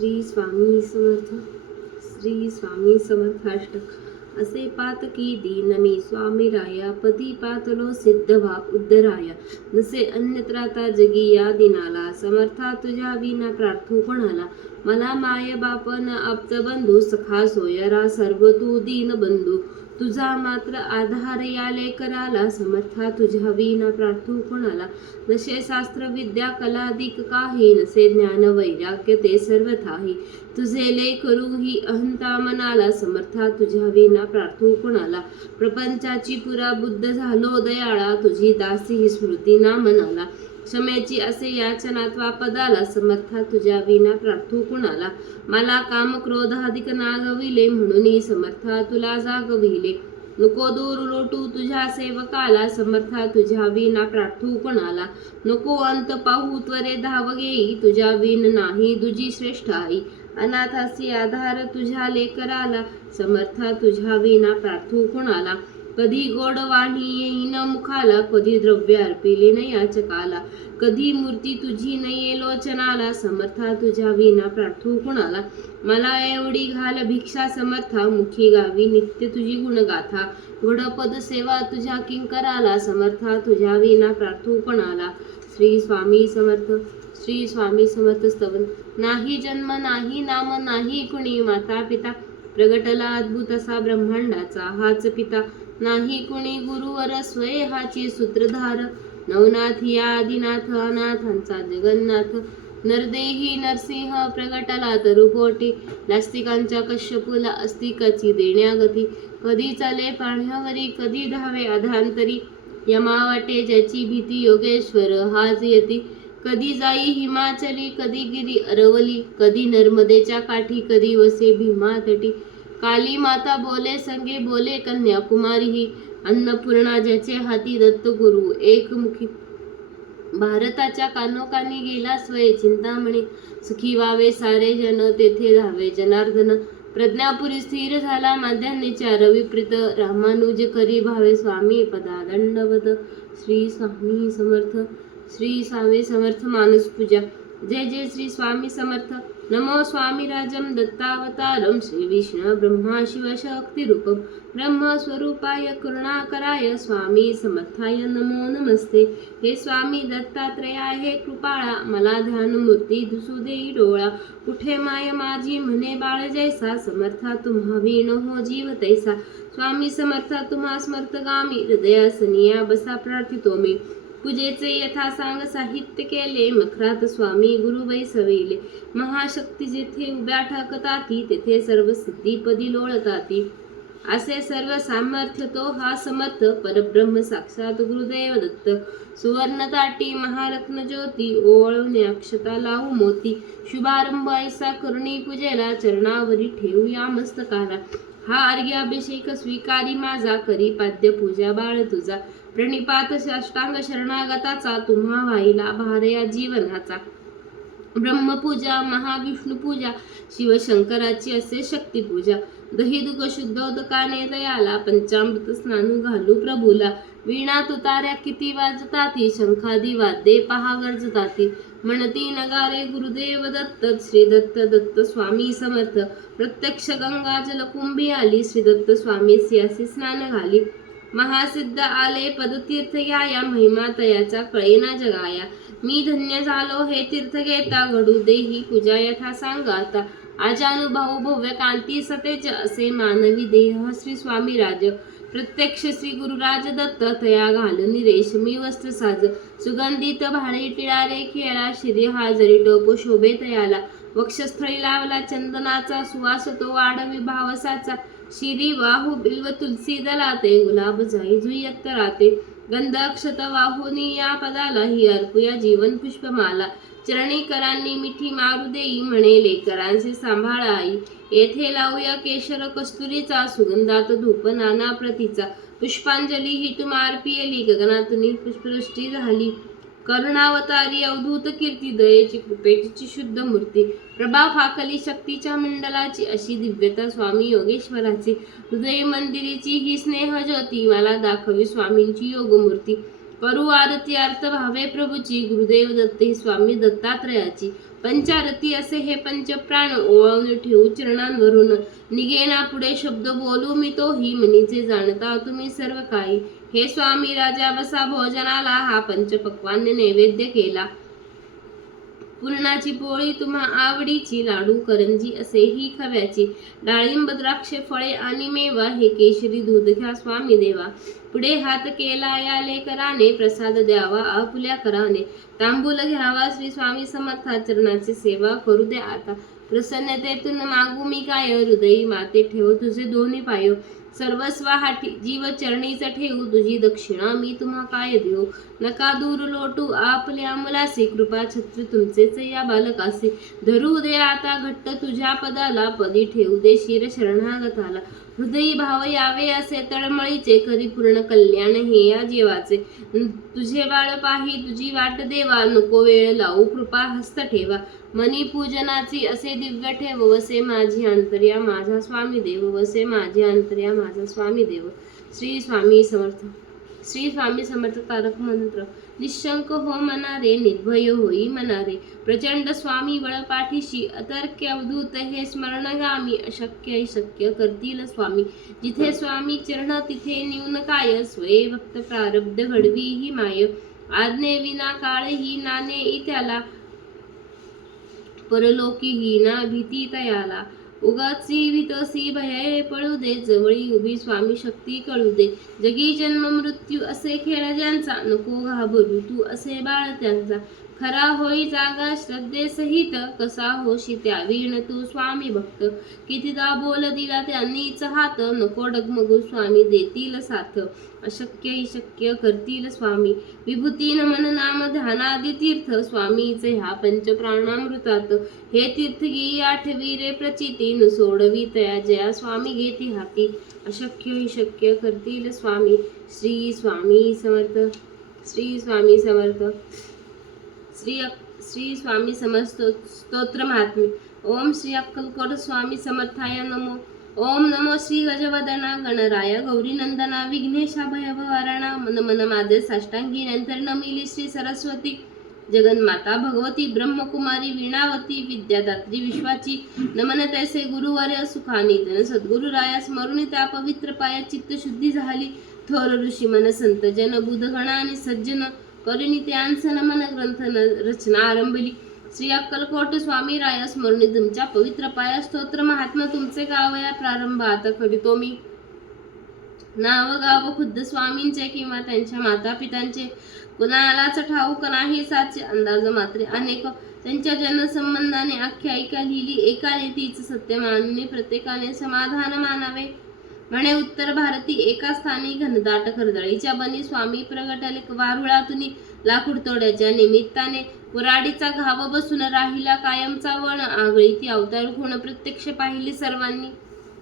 श्री स्वामी समर्थ. श्री स्वामी समर्थाष्टक. असे पातकी दीन मी स्वामी राया, पती पातलो सिद्ध व्हा उद्धराया. नसे अन्यत्राता जगी या दिनाला, समर्था तुझ्या विना प्रार्थू कोणाला. मला माय बाप न आप्त बंधू, सखा सोयरा सर्व तू दीन बंधू. तुझा मात्र आधार याले कराला, समर्था तुझ्या विना प्रार्थू कोणाला. नसे शास्त्र विद्या कलादिक काही, नसे ज्ञान वैराग्य ते सर्वथाही. तुझे ले करू ही अहंता मनाला, समर्था तुझ्या विना प्रार्थू कोणाला. प्रपंचाची पुरा बुद्ध झालो दयाळा, तुझी दासी ही स्मृती ना मनाला. क्षमेची असे याचनात्वा पदाला, समर्था तुझ्या विना प्रार्थू कुणाला. मला काम क्रोधाधिक नागविले, म्हणून समर्था तुला जागविले. नको दूर लोटू तुझ्या सेवकाला, समर्था तुझ्या विना प्रार्थू कुणाला. नको अंत पाहू त्वरे धाव घेई, तुझ्या विन नाही दुजी श्रेष्ठ आई. अनाथासी आधार तुझ्या लेकराला, समर्था तुझ्या विना प्रार्थू कुणाला. कधी गोड वाणी येईन मुखाला, कधी द्रव्य अर्पिले न याचकाला. कधी मूर्ती तुझी नये लोचनाला, समर्था तुझ्या विना प्रार्थू कुणाला. मला एवढी घाल भिक्षा समर्था, मुखी गावी नित्य तुझी गुणगाथा. घोडपद सेवा तुझ्या किंकराला, समर्था तुझ्या विना प्रार्थू कोणाला. श्री स्वामी समर्थ. श्री स्वामी समर्थ स्तवन. नाही जन्म नाही नाम नाही कुणी, माता पिता प्रगटला अद्भुत असा ब्रह्मांडाचा हाच पिता. नाही कुणी गुरुवर स्वय हाची सूत्रधार, नवनाथ या आदिनाथ अनाथांचा जगन्नाथ. नरदेही नरसिंह प्रगटला तरुपोटी, नास्तिकांच्या कश्यपूला अस्तिकाची देण्यागती. कधी चाले पाण्यावरी कधी धावे अधांतरी, यमावाटे ज्याची भीती योगेश्वर हाच यती. कधी जाई हिमाचली कधी गिरी अरवली, कधी नर्मदेच्या काठी कधी वसे भीमा तटी. काली माता बोले संगे बोले कन्याकुमारी ही, अन्नपूर्णा ज्याचे हाती दत्त गुरु एकमुखी. भारताच्या कानोकानी गेला स्वय चिंतामणी, सुखी व्हावे सारे जन तेथे धावे जनार्दन. प्रज्ञापुरी स्थिर झाला माध्यान्नीच्या रविप्रीत, रामानुज करी भावे स्वामी पदा दंडवत. श्री स्वामी समर्थ. श्री स्वामी समर्थ मानस पूजा. जय जय श्री स्वामी समर्थ. नमो स्वामी राजम दत्तावतारम, श्री विष्णु ब्रह्मा शिव शक्ती रूपम, ब्रह्मस्वरूपाय करुणाकराय स्वामी समर्थाय नमो नमस्ते. हे स्वामी दत्तात्रयाय हे कृपाळा, मला ध्यान मूर्ती दिसू देई डोळा. कुठे माय माझी म्हणे बाळ जैसा, समर्था तुम्हा वीण हो जीव तैसा. स्वामी समर्था तुम्हा स्मर्थगामी, हृदयासनिया बसा प्रार्थितो मी. पूजेचे यथासांग साहित्य केले, मखरात स्वामी गुरु बैसविले. महाशक्ती जेथे उभ्या ठाकताती, तेथे सर्व सिद्धीपदी लोळताती. असे सर्व सामर्थ्य तो हा समर्थ, परब्रह्म साक्षात गुरुदेव दत्त. सुवर्ण ताटी महारत्न ज्योती, ओवाळून अक्षता लावू मोती. शुभारंभ ऐसा करुणी पूजेला, चरणावरी ठेवूया मस्तकाला. हा अर्घ्याभिषेक स्वीकारी माझा, करी पाद्य पूजा बाळ तुझा. प्रणिपात साष्टांग शरणागताचा, तुम्हा वाहिला भार या जीवनाचा. ब्रह्मपूजा महाविष्णुपूजा, शिवशंकराची असे शक्तिपूजा. दही दुख शुद्धोदकाने दयाला, पंचामृत स्नान घालू प्रभूला. वीणा तुताऱ्या किती वाजताती, शंखादी वाद्ये पहा गरजताती. म्हणती नगारे गुरुदेव दत्त, श्री दत्त दत्त स्वामी समर्थ. प्रत्यक्ष गंगा जलकुंभी आली, श्री दत्त स्वामी सियासी स्नान घाली. महासिद्ध आले पदतीर्थ घ्याया, महिमा तयाचा कळेना जगाया. मी धन्य झालो हे तीर्थ घेता, घडू देही पूजा यथा सांगा आता. आजानुभाऊ भव्य कांती सतेज, असे मानवी देह श्री स्वामी राज. प्रत्यक्ष श्री गुरुराज दत्त, तया घालून रेशमी वस्त्र साज. सुगंधित भाडे टिळारे खेळा, शिरी हाजरी टोप शोभे तयाला. वक्षस्थळी लावला चंदनाचा सुवास, तो वाढवी भावसाचा. शिरी वाहू बिल्व तुलसी दलाते, गुलाब जाई जुई अत्तराते. गंध अक्षत वाहुनी या पदाला, ही अर्पुया जीवन पुष्पमाला. चरणी करांनी मिठी मारू देई, म्हणे लेकरांचे सांभाळ आई. येथे लावूया केशर कस्तुरीचा, सुगंधात धूप नाना प्रतीचा. पुष्पांजली ही तुम्हार पियली, गगनातून पुष्पवृष्टी झाली. करुणावतारी अवधूत कीर्ती, दयेची कृपेची शुद्ध मूर्ती. प्रभा फाकली शक्तीच्या मंडलाची, अशी दिव्यता स्वामी योगेश्वराची. हृदय मंदिरीची ही स्नेह ज्योती, मला दाखवी स्वामींची योगमूर्ती. करू आरती अर्थ भावे प्रभूची, गुरुदेव दत्त ही स्वामी दत्तात्रयाची. पंचारती असे हे पंचप्राण ओवाळून ठेवू चरणांवरून. निघेना पुढे शब्द बोलू मी तोही मनीचे जाणता तुम्ही सर्व काही. हे स्वामी राजा बसा भोजनाला हा पंचपक्वान नैवेद्य केला. पुरणाची पोळी तुम्हा आवडीची, लाडू करंजी असेही खव्याची. डाळिंब द्राक्षे फळे आणि मेवा हे केशरी दूध घ्या स्वामी देवा. पुढे हात केला या लेकराने प्रसाद द्यावा आपुल्या कराने. तांबूल घ्यावा श्री स्वामी समर्था चरणाची सेवा करू दे आता. प्रसन्नतेतून मागू मी काय हृदयी माते ठेव तुझे दोन्ही पाय. सर्वस्वाहाठी जीव चरणीच ठेवू तुझी दक्षिणा मी तुम्हा काय देऊ. नका दूर लोटू आपल्या मुलासी कृपा छत्री तुमचेच या बालकासी. धरू दे आता घट्ट तुझ्या पदाला पदी ठेवू दे शिर शरणागताला. हृदयी भाव यावे असे तळमळीचे करी पूर्ण कल्याण हे या जीवाचे. तुझे बाळ पाही तुझी वाट देवा नको वेळ लावू कृपा हस्त ठेवा. मनी पूजनाची असे दिव्य ठेव वसे माझी अंतर्या माझा स्वामी देव. वसे माझी अंतर्या माझा स्वामी देव. श्री स्वामी समर्थ. श्री स्वामी समर्थ तारक मंत्र. निशंक हो मनारे निर्भय होई मनारे. प्रचंड स्वामी बळ पाठीशी अतर्क्य अवधूत हे स्मरणगामी. अशक्य शक्य करतील स्वामी. जिथे स्वामी चरण तिथे न्यून काय. स्वये भक्त प्रारब्ध घडवी ही माय. आज्ञे विना काळ ही नाणे त्याला. परलोकी ही ना भीती तयाला. उगाची भीतसी भये पळू दे. जवळी उभी स्वामी शक्ती कळू दे. जगी जन्म मृत्यू असे खेळ ज्यांचा नको घाबरू तू असे बाळ त्यांचा. खरा होई जागा श्रद्धेसहित कसा होशी त्यावीण तू स्वामी भक्त. कितीदा बोल दिला त्यांनीच हात नको डगमगू स्वामी देतील साथ. अशक्य शक्य करतील स्वामी. विभूती नमन नाम ध्यानादी तीर्थ स्वामीचे ह्या पंचप्राणामृतात. हे तीर्थ गी आठवी रे प्रचिती न सोडवी तया जया स्वामी घेती हाती. अशक्य शक्य करतील स्वामी. श्री स्वामी समर्थ. श्री स्वामी समर्थ. श्री स्वामी समर्थ स्तोत्र महात्म्य. ओम श्री अक्कलकोट स्वामी समर्थाय नमो. ओम नमो श्री गजवदना गणराया गौरीनंदना विघ्नेशा भयभवारणा. नमन माझे साष्टांगी नंतर नमिली श्री सरस्वती जगन्माता भगवती ब्रह्मकुमारी वीणावती विद्यादात्री विश्वाची. नमन तैसे गुरुवर्य सुखानिधन सद्गुरु राया स्मरुणी त्या पवित्र पाया चित्त शुद्धी झाली. थोर ऋषी मन संत जन बुधगण आणि सज्जन करुणी त्यांचं नमन ग्रंथ रचना आरंभली. श्री अक्कलकोट स्वामी राया स्मरणी तुमच्या पवित्र पाया स्तोत्र महात्मा तुमचे गावया प्रारंभ आता करीतो मी. नाव गाव खुद्द स्वामींचे किंवा त्यांच्या माता पितांचे कुणालाच ठाऊक नाही साचे अंदाज मात्रे अनेक. त्यांच्या जनसंबंधाने आख्यायिका लिहिली एकाने तीच सत्य मानणे प्रत्येकाने समाधान मानावे. म्हणे उत्तर भारती एका स्थानी घनदाट खरदळीच्या बनी स्वामी प्रगटले. वारुळातून लाकूड तोड्याच्या निमित्ताने कुऱ्हाडीचा घाव बसून राहिला कायमचा वण. आगळी ती अवतार गुण प्रत्यक्ष पाहिली सर्वांनी.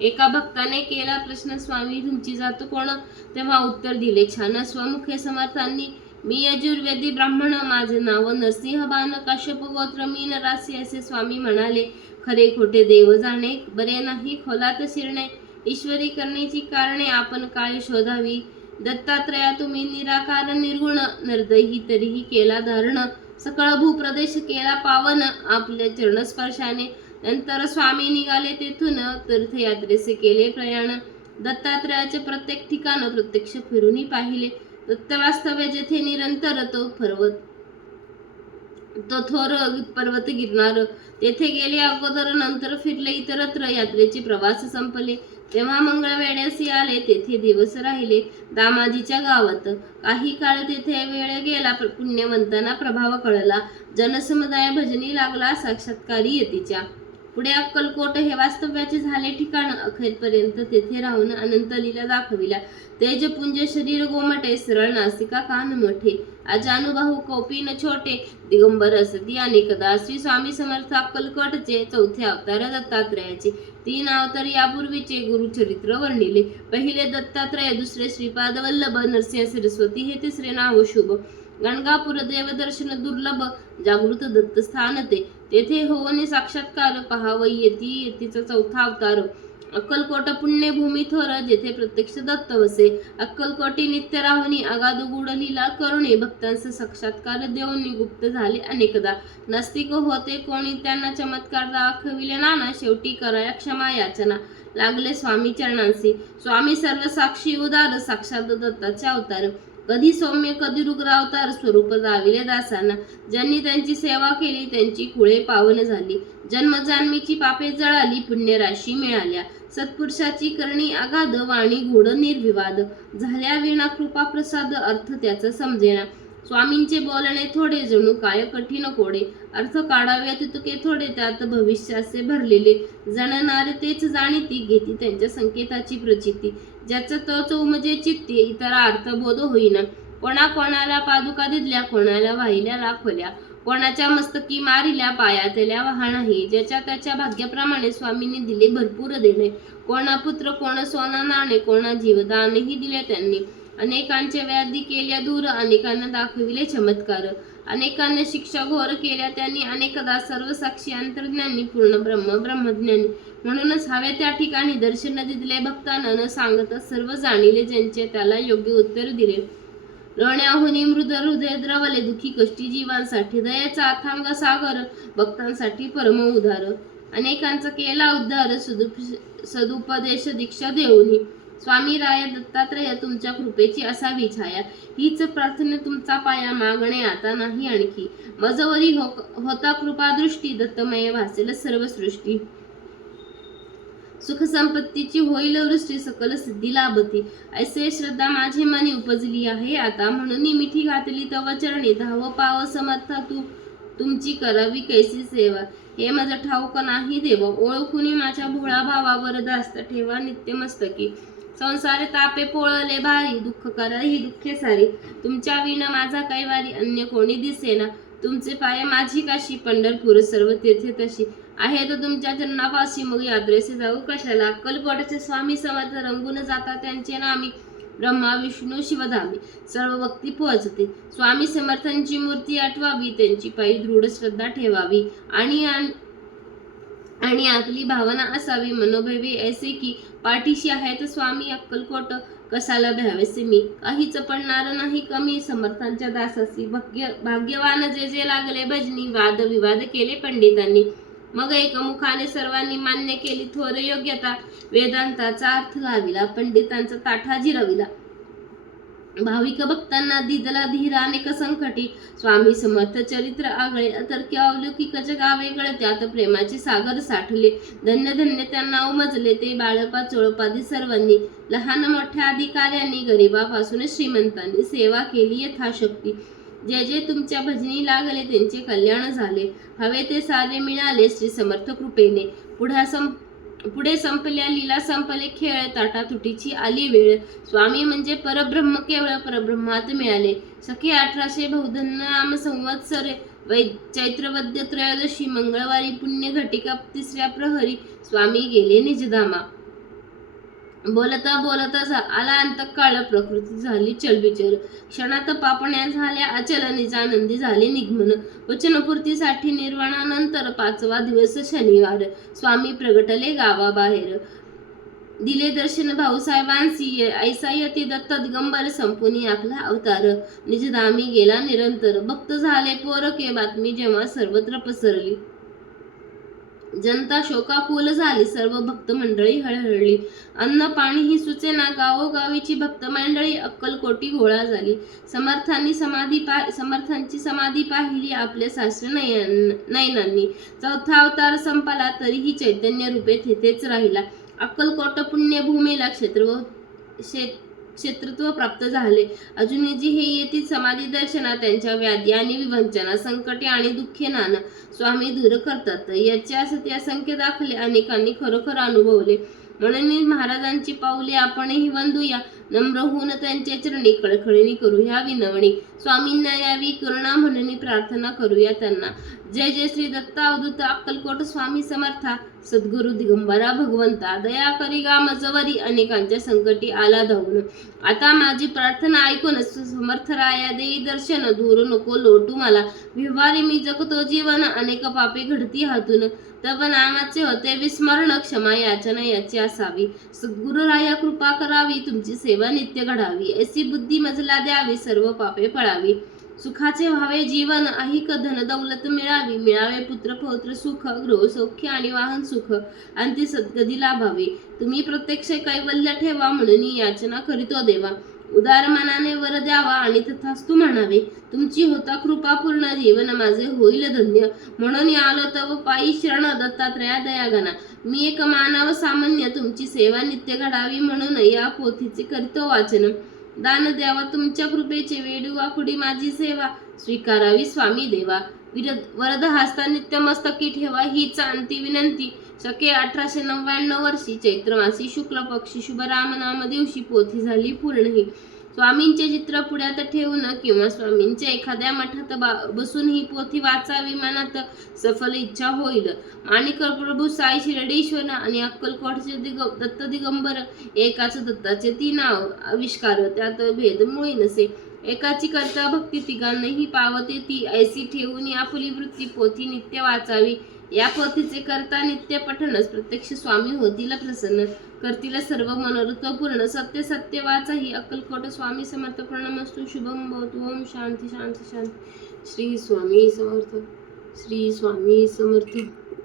एका भक्ताने केला प्रश्न स्वामी तुमची जात कोण. तेव्हा उत्तर दिले छान स्वमुखे समर्थांनी. मी यजुर्वेदी ब्राह्मण माझे नाव नरसिंह बाण काश्यप गोत्र मी नरासी असे स्वामी म्हणाले. खरे खोटे देव जाणे बरे नाही खोलात शिरणे. ईश्वरी करण्याची कारणे आपण काय शोधावी. दत्तात्रया तुम्ही निराकार निर्गुण निर्दयी तरीही केला धारण. सकळ भूप्रदेश केला पावन आपल्या चरणस्पर्शाने. नंतर स्वामी निघाले तेथून तीर्थयात्रेचे केले प्रयाण. दत्तात्रयाचे प्रत्येक ठिकाण प्रत्यक्ष फिरूनही पाहिले. दत्त वास्तव्य जेथे निरंतर तो थोर पर्वत गिरणार तेथे गेले अगोदर. नंतर फिरले इतरत्र. यात्रेचे प्रवास संपले तेव्हा मंगळवेढ्यासी आले. तेथे दिवस राहिले दामाजीच्या गावात. काही काळ तेथे वेळ गेला. पुण्यवंतांना प्रभाव कळला. जनसमुदाय भजनी लागला साक्षात्कारी यतीच्या. पुढे अक्कलकोट हे वास्तव्याचे झाले ठिकाण. अखेरपर्यंत तेथे राहून अनंत लीला दाखविल्या. तेजपुंज शरीर गोमटे सरळ नासिका कान मोठे. अजानुबाहू कौपीन छोटे दिगंबर असती अनेकदा. श्री स्वामी समर्थ अक्कलकोटचे चौथे अवतार दत्तात्रयाचे. 3 अवतार यापूर्वीचे गुरुचरित्र वर्णिले. पहिले दत्तात्रय, दुसरे श्रीपाद वल्लभ, नरसिंह सरस्वती हे तिसरे नाव शुभ. गणगापूर देवदर्शन दुर्लभ जागृत दत्तस्थान ते. तेथे होऊन साक्षात्कार पाहावं येतीचा चौथा अवतार. अक्कलकोट पुण्यभूमी थोर जेथे प्रत्यक्ष दत्त वसे. अक्कलकोटी नित्य राहुनी अगाध गुढ लीला करुणे भक्तांचे साक्षात्कार देऊन गुप्त झाले अनेकदा. नास्तिक होते कोणी त्यांना चमत्कार दाखविले नाना. शेवटी कराया क्षमा याचना लागले स्वामी चरणांसी. स्वामी सर्व साक्षी उदार साक्षात दत्ताचे अवतार. कधी सौम्य कधी रुग्र अवतार स्वरूप दाविले दासांना. ज्यांनी त्यांची सेवा केली त्यांची कुळे पावन झाली. जन्मजन्मीची पापे जळाली पुण्यराशी मिळाल्या. सत्पुरुषाची करणी अगाध वाणी गूढ निर्विवाद. झाल्या विना कृपा प्रसाद अर्थ त्याचा समजेना. स्वामींचे बोलणे थोडे जणू काय कठीण कोडे. अर्थ काढावे तुतके थोडे त्यात भविष्याचे भरलेले. जाणणारे तेच जाणीती घेती त्यांच्या संकेताची प्रचिती. ज्याचा तोच उमजे चित्ते इतर अर्थबोध होईना. कोणाला पादुका दिल्या कोणाला वाहिल्या राखवल्या. कोणाच्या मस्तकी मारिल्या पायातल्या वाहनाही. ज्याच्या त्याच्या भाग्याप्रमाणे स्वामींनी दिले भरपूर देणे. कोणा पुत्र कोण सोना नाणे कोणा जीवदानही दिले त्यांनी. अनेकांचे व्याधी केल्या दूर अनेकांना दाखविले चमत्कार. अनेकांना शिक्षा घोर केल्या त्यांनी अनेकदा. सर्व साक्षी अंतर्ज्ञानी पूर्ण ब्रह्मज्ञानी. म्हणूनच हव्या त्या ठिकाणी दर्शन दिले भक्तांना. न सांगता सर्व जाणिले ज्यांचे त्याला योग्य उत्तर दिले. रण्याहुनी मृद हृदय द्रवले दुखी कष्टी जीवांसाठी. दयाचा अथांग सागर भक्तांसाठी परम उदार. अनेकांचा केला उद्धार सदुपदेश दीक्षा देऊनी. स्वामी राया दत्तात्रय तुमच्या कृपेची असावी छाया. हीच प्रार्थना तुमचा पाया मागणे आता नाही आणखी. मजवरी होता कृपा दृष्टी दत्तमय भासेल सर्व सृष्टी. सुख संपत्तीची होईल वृष्टी सकल सिद्धी लाभती. ऐसे श्रद्धा माझे मनी उपजली आहे आता. म्हणून मिठी घातली तव चरणी. धाव पाव समर्था तुमची करावी कैसी सेवा. हे माझं ठाऊक नाही देवा. ओळखुनी माझ्या भोळा भावावर दास्त ठेवा नित्य मस्तकी. संसार तापे पोळले भारी दुःख करा ही दुःखे सारी. तुमच्या विण माझा कैवारी अन्य कोणी दिसेना. तुमचे पाय माझी काशी पंढरपूर सर्व तीर्थे तशी. आहे तर तुमच्या चरणापाशी मग यात्रेसे जाऊ कशाला. अक्कलकोटचे स्वामी समर्थ रंगून जातात त्यांचे नामी. ब्रह्मा विष्णू शिवधामी सर्व भक्ती पोहोचते. स्वामी समर्थांची मूर्ती आठवावी त्यांची पायी दृढ श्रद्धा ठेवावी. आणि आपली भावना असावी मनोभवे ऐसे की पाठीशी आहेत स्वामी अक्कलकोट कसाला भ्यावेसे मी. काहीच पडणार नाही कमी समर्थांच्या दासासी. भाग्यवान जे जे लागले भजनी. वाद विवाद केले पंडितांनी. मग एकमुखाने सर्वांनी मान्य केली थोर योग्यता. वेदांताचा अर्थ लाविला पंडितांचा ताठा जिरविला. भाविक भक्तांना दिदला धीर अनेक संकटी. स्वामी समर्थ चरित्र आगळे अतर्क्य अवलौकिक जगावे गळे. त्यात प्रेमाचे सागर साठले. धन्य धन्य त्यांना उमजले ते बाळपा चोळपादी सर्वांनी. लहान मोठ्या अधिकाऱ्यांनी गरिबापासून श्रीमंतांनी सेवा केली यथाशक्ती. जे जे तुमच्या भजनी लागले त्यांचे कल्याण झाले. हवे ते सारे मिळाले श्री समर्थ कृपेने. पुढे संपल्या लीला संपले खेळ. ताटातुटीची आली वेळ. स्वामी म्हणजे परब्रह्म केवळ परब्रह्मात मिळाले. सखे 1800 बहुधन्य नाम संवत्सरे. चैत्रवद्य त्रयोदशी मंगळवारी पुण्य घटिका 3ऱ्या प्रहरी. स्वामी गेले निजधामा. बोलता बोलता आला अंतकाळ. प्रकृती झाली चलबिचल. क्षणात पापण्या झाल्या अचल. निजानंदी झाले निगमन. वचनपूर्तीसाठी निर्वाणानंतर 5वा दिवस शनिवार. स्वामी प्रगटले गावाबाहेर. दिले दर्शन भाऊसाहेबांसी. ऐसा यती दत्त दिगंबर संपुनी आपला अवतार. निजधामी गेला निरंतर. भक्त झाले पोरके. बातमी जेव्हा सर्वत्र पसरली. जनता शोकाकुल झाली. सर्व भक्त मंडळी हळहळली. अन्न पाणी ही सुचेना. गावोगावीची भक्त मंडळी अक्कलकोटी गोळा झाली. समर्थांची समाधी पाहिली आपल्या सासरे नयनांनी. 4था अवतार संपला तरीही चैतन्य रूपे तेथेच राहिला. अक्कलकोट पुण्यभूमीला क्षेत्रत्व प्राप्त झाले. अजूनही हे येतील समाधी दर्शना. त्यांच्या व्याधी आणि विवंचना संकटे आणि दुःखे नाना स्वामी दूर करतात. याचे असते असंख्य दाखले अनेकांनी खरोखर अनुभवले. म्हणून मी महाराजांची पाऊले आपणही वंदूया, नम्र होऊन त्यांच्या चरणी कळकळीने करूया विनवणी. स्वामींना यावी करुणा म्हणून प्रार्थना करूया त्यांना. जय जय श्री दत्ता अवधूत अक्कलकोट स्वामी समर्था. सद्गुरु दिगंबरा भगवंता, दया करी गामजवरी अनेकांच्या संकटी आला धावून. आता माझी प्रार्थना ऐकून समर्थराया देई दर्शन, दूर नको लोटू मला. विवारी मी जगतो जीवन, अनेक पापे घडती हातून. तब नामाचे होते विस्मरण, क्षमा याचना याची असावी. सद्गुरुराया कृपा करावी, तुमची सेवा नित्य घडावी. ऐसी बुद्धी मजला द्यावी, सर्व पापे पळावी. सुखाचे व्हावे जीवन, ऐहिक धन दौलत मिळावी. मिळावे पुत्र पौत्र सुख, गृह सौख्य आणि वाहन सुख, अंती सद्गती लाभावी. तुम्ही प्रत्यक्ष कैवल्य ठेवा, म्हणून याचना करीतो देवा. उदार मनाने वर द्यावा आणि तथास्तु म्हणावे. तुमची होता कृपा पूर्ण, जीवन माझे होईल धन्य. म्हणून आलो तव पायी शरण, दत्तात्रया दयागणा. मी एक मानव सामान्य, तुमची सेवा नित्य घडावी, म्हणून या पोथीचे करीतो वाचन. दान द्यावा तुमच्या कृपेचे, वेडू वाकुडी माझी सेवा. स्वीकारावी स्वामी देवा, वरद हस्ता नित्य मस्तकी ठेवा, हीच अंती विनंती. शके 1899 वर्षी चैत्र मासी शुक्ल पक्षी शुभ रामनाम दिवशी पोथी झाली पूर्ण ही. स्वामींचे चित्र पुढ्यात ठेवून किंवा स्वामींच्या एखाद्या मठात बसून ही पोथी वाचावी, मनात सफल इच्छा होईल. माणिक प्रभू साई शिर्डीश्वर आणि अक्कलकोटचे दत्त दिगंबर, एकाच दत्ताचे ती नाव आविष्कार, त्यात भेद मुळी नसे. एकाची करता भक्ती तिघांनाही पावते ती, ऐसी ठेवून आपुली वृत्ती पोथी नित्य वाचावी. या पोथीचे करता नित्य पठणच प्रत्यक्ष स्वामी होतील प्रसन्न, करतील सर्व मनोरथ पूर्ण. सत्य सत्य वाचा ही अक्कलकोट स्वामी समर्थ. प्रणमस्तु शुभम भवतु. ओम शांती शांती शांती. श्री स्वामी समर्थ. श्री स्वामी समर्थ.